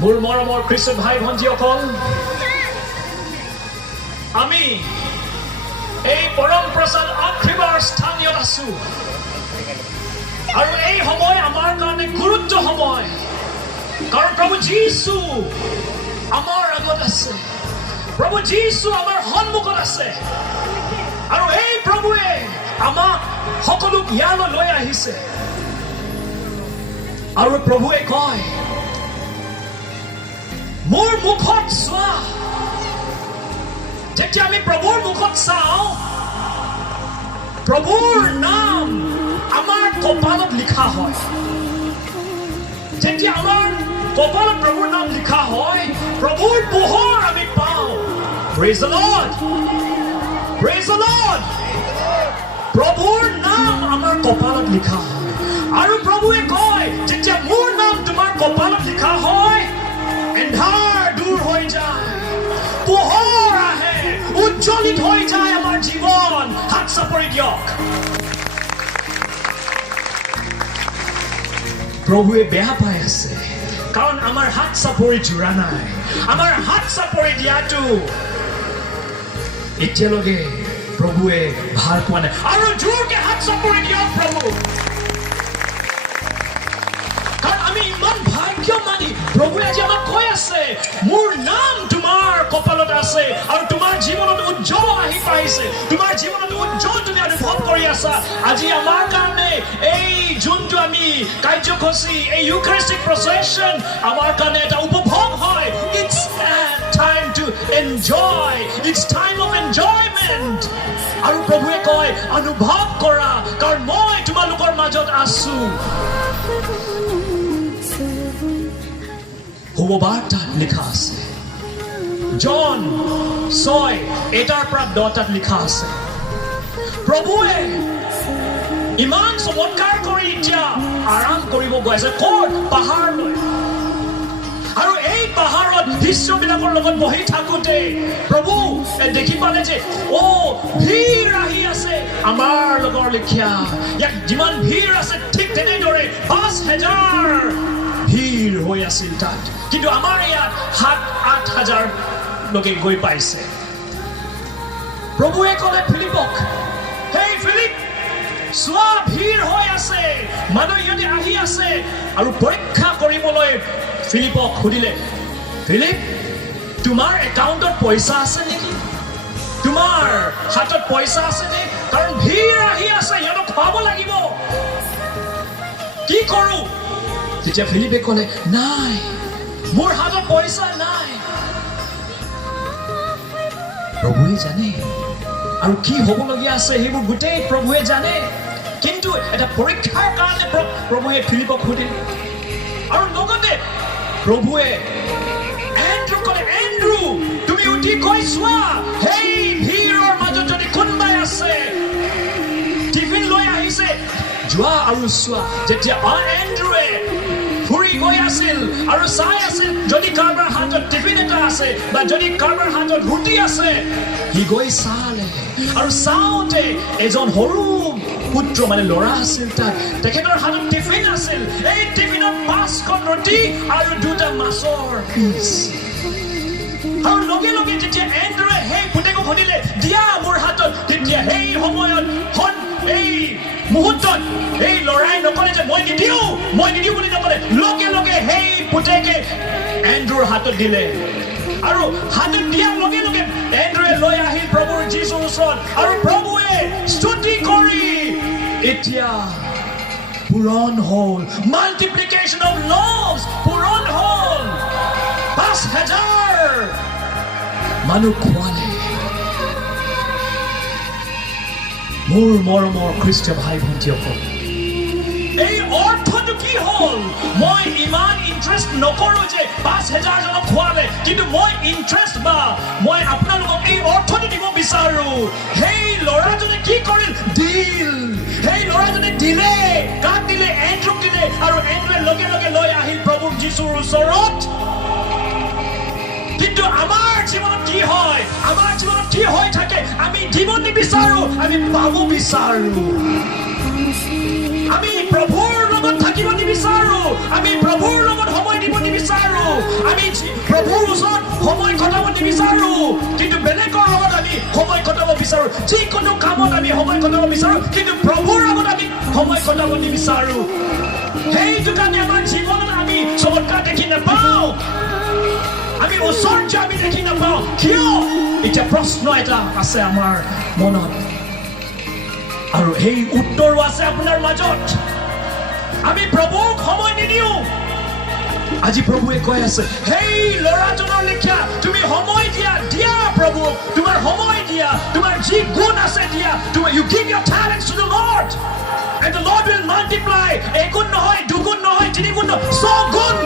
মোৰ মৰমৰ খ্ৰীষ্টান ভাই ভণ্টিসকল, আমি এই পৰম প্ৰসাদ আশীৰ্বাদ স্থানীয়ত আছো আৰু এই সময় আমাৰ কাৰণে গুৰুত্ব সময়, কাৰণ প্ৰভু যীশু আমাৰ আগত আছে, প্ৰভু যীশু আমাৰ সন্মুখত আছে আৰু এই প্ৰভুৱে আমাক সকলোক ইয়ালৈ লৈ আহিছে আৰু প্ৰভুৱে কয়, মোৰ মুখত চোৱা। যেতিয়া আমি প্ৰভুৰ মুখত চাওঁ, প্ৰভুৰ নাম আমাৰ কপালত লিখা হয়। যেতিয়া আমাৰ কপালত প্ৰভুৰ নাম লিখা হয়, প্ৰভুৰ পোহৰ আমি পাওঁ। Praise the Lord! Praise the Lord! প্ৰভুৰ নাম আমাৰ কপালত লিখা হয় আৰু প্ৰভুৱে কয়, যেতিয়া মোৰ নাম তোমাৰ কপালত লিখা হয়, এন্ধাৰ দূৰ হৈ যায়, পোহৰ আহে, উজ্জ্বলিত হৈ যায় আমাৰ জীৱন। হাত চাপৰি দিয়ক। প্ৰভুৱে বেয়া পাই আছে, কাৰণ আমাৰ হাত চাপৰি জোৰা নাই। আমাৰ হাত চাপৰি দিয়াটো এতিয়ালৈকে প্ৰভুৱে ভাল পোৱা নাই। আৰু জোৰকে হাত চাপৰি দিয়ক প্ৰভু, কাৰণ আমি ইমান ভাগ্যৱানী। প্ৰভুৱে আজি আমাক কৈ আছে, মোৰ নাম তোমাৰ কপালত আছে আৰু তোমাৰ জীৱনত উজ্জ্বল আহি পাইছে, তোমাৰ জীৱনত উজ্জ্বল তুমি অনুভৱ কৰি আছা। আজি আমাৰ কাৰণে এই যোনটো আমি কাৰ্যসূচী, এই ইউকাৰিষ্টিক প্ৰচেছন আমাৰ কাৰণে এটা উপভোগ হয়। It's a time to enjoy. It's time of enjoyment. আৰু প্ৰভুৱে কয়, অনুভৱ কৰা, কাৰণ মই তোমালোকৰ মাজত আছো। শুভবাৰ্তাত লিখা আছে, জন 6:1-10 লিখা আছে, প্ৰভুৱে ইমান চমৎকাৰ কৰি এতিয়া আৰাম কৰিব গৈ আছে। ক'ত? পাহাৰলৈ। আৰু এই পাহাৰত শিষ্যবিলাকৰ লগত বহি থাকোঁতে প্ৰভু দেখি পালে যে ভিৰ আহি আছে আমাৰ লগৰ লেখীয়া। ইয়াত যিমান ভিৰ আছে ঠিক তেনেদৰে 5,000 ভিৰ হৈ আছিল তাত, কিন্তু আমাৰ ইয়াত 7-8,000 লোকে গৈ পাইছে। প্ৰভুৱে ক'লে ফিলিপক, হেই ফিলিপ, চোৱা ভিৰ হৈ আছে, মানুহ ইহঁতে আহি আছে। আৰু পৰীক্ষা কৰিবলৈ ফিলিপক সুধিলে, ফিলিপ, তোমাৰ একাউণ্টত পইচা আছে নেকি? তোমাৰ হাতত পইচা আছে নে? কাৰণ ভিৰ আহি আছে, সিহঁতক খুৱাব লাগিব। কি কৰোঁ? তেতিয়া ফিলিপে ক'লে, নাই, মোৰ হাতত পইচা নাই। প্ৰভুৱে জানে আৰু কি হ'বলগীয়া আছে সেইবোৰ গোটেই প্ৰভুৱে জানে, কিন্তু এটা পৰীক্ষাৰ কাৰণে প্ৰভুৱে ফিলিপক সুধিলে। আৰু লগতে প্ৰভুৱে এণ্ড্ৰুক ক'লে, এণ্ড্ৰু, তুমি উঠি কৈ চোৱা, সেই ভিৰৰ মাজত যদি কোনোবাই আছে, টিফিন লৈ আহিছে, যোৱা আৰু চোৱা। যেতিয়া এণ্ড্ৰুৱে ফুৰি গৈ আছিল আৰু চাই আছিল, যদি কাৰোবাৰ হাতত টিফিন এটা আছে বা যদি কাৰোবাৰ হাতত ৰুটি আছে, সি গৈ চালে আৰু চাওঁতে এজন সৰু পুত্ৰ মানে ল'ৰা আছিল তাত, তেখেতৰ হাতত টিফিন আছিল। এই টিফিনত 5খন ৰুটি আৰু 2টা মাছৰ পিচ। আৰু লগে লগে যেতিয়া এণ্ড্ৰুৱে সেই পুতেকক সুধিলে, দিয়া মোৰ হাতত, তেতিয়া সেই সময়ত এই মুহূৰ্তত এই ল'ৰাই নকলে যে মই নিদিওঁ বুলি নকলে, লগে লগে সেই পুতেকে এণ্ড্ৰুৰ হাতত দিলে। আৰু হাতত দিয়াৰ লগে লগে এণ্ড্ৰুৱে লৈ আহিল প্ৰভুৰ যীশুৰ ওচৰত, আৰু প্ৰভুৱে স্তুতি কৰি এতিয়া পূৰণ হ'ল, মাল্টিপ্লিকেশ্যন অফ লভছ পূৰণ হ'ল, 5,000 মানুহ খোৱালে। মোৰ মৰমৰ খ্ৰীষ্টীয় ভাই ভণ্টিসকল, এই অৰ্থটো কি হ'ল? মই ইমান ইণ্টাৰেষ্ট নকৰোঁ যে 5,000 জনক খোৱালে, কিন্তু মই ইণ্টাৰেষ্ট বা মই আপোনালোকক এই অৰ্থটো দিব বিচাৰোঁ, সেই ল'ৰাজনে কি কৰিল? দিল। সেই ল'ৰাজনে দিলে। কাক দিলে? এণ্ড্ৰুক দিলে। আৰু এণ্ড্ৰুৱে লগে লগে লৈ আহিল প্ৰভু যীশুৰ ওচৰত। কিন্তু আমাৰ জীৱনত কি হয়? আমাৰ জীৱনত কি হৈ থাকে? আমি দিব নিবিচাৰোঁ, আমি পাব বিচাৰোঁ। আমি প্ৰভুৰ লগত থাকি থাকিব নিবিচাৰো আমি প্ৰভুৰ লগত সময় দিব নিবিচাৰো আমি প্ৰভুৰ ওচৰত সময় কটাব নিবিচাৰো কিন্তু বেলেগৰ লগত আমি সময় কটাব বিচাৰো যিকোনো কামত আমি সময় কটাব বিচাৰো কিন্তু প্ৰভুৰ লগত আমি সময় কটাব নিবিচাৰো সেইটো কাৰণে আমাৰ জীৱনত আমি চমৎকাৰ দেখি নাপাওঁ আমি ঐশ্বৰ্য আমি দেখি নাপাওঁ কিয় এতিয়া প্ৰশ্ন এটা আছে আমাৰ মনত আৰু সেই উত্তৰো আছে আপোনাৰ মাজত আমি প্ৰভুক সময় নিদিওঁ আজি প্ৰভুৱে কৈ আছে হেই ল'ৰাজনৰ লেখীয়া তুমি সময় দিয়া প্ৰভু তোমাৰ সময় দিয়া তোমাৰ যি গুণ আছে দিয়া you give your talents to the Lord and the Lord will multiply এগুণ নহয় দুগুণ নহয় তিনিগুণ নহয় 100 গুণ